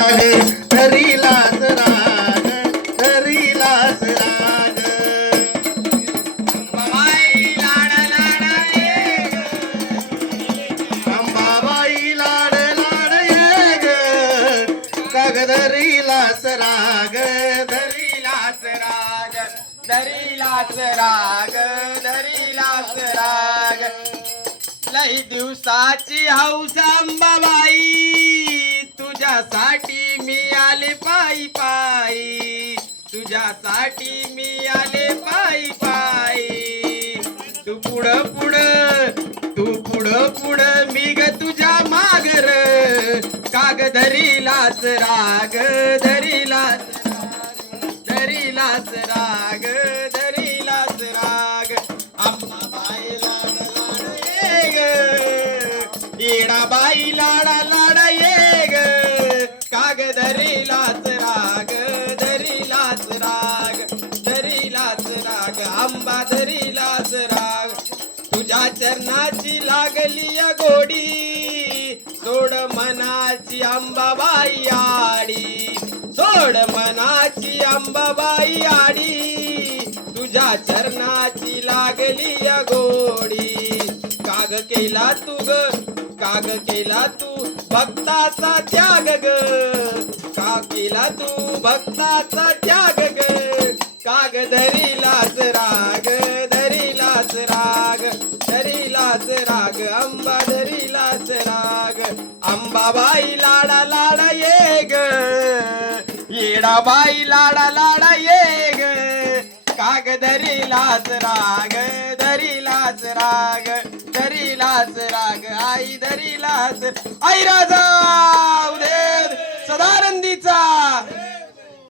धरीलाच राग धरीलाच राग. बाई लाड लाड लाड लाड राग राग. राग. लई दिवसाची हौस अंबाबाई. तुझ्यासाठी मी आले पायी पायी. तुझ्यासाठी मी आले पायी पायी. तू पुढं पुढं तू पुढं पुढं मी ग तुझ्या मागर काग धरीलाच राग धरीलाच धरीलाच राग धरीलाच राग. अंबाबाई लाड लाड ये ग. येडाबाई लाडा लाडा ये धरीलाच राग धरीलाच राग धरीलाच राग आंबा धरीलाच राग. तुझ्या चरणाची लागली या गोडी सोड मनाची अंबाबाई आडी. सोड मनाची अंबाबाई आडी तुझ्या चरणाची लागली या गोडी. काग केला तू ग काग केला तू भक्ताचा त्याग ग. का केला तू भक्ताचा त्याग ग? काग धरीलाच राग धरीलाच राग धरीलाच राग अंबा धरीलाच राग. अंबाबाई लाडा लाडा ये ग. येडाबाई लाडा लाडा ये ग. काग धरीलाच राग धरीलाच राग राग आई धरीलाच आई राजा!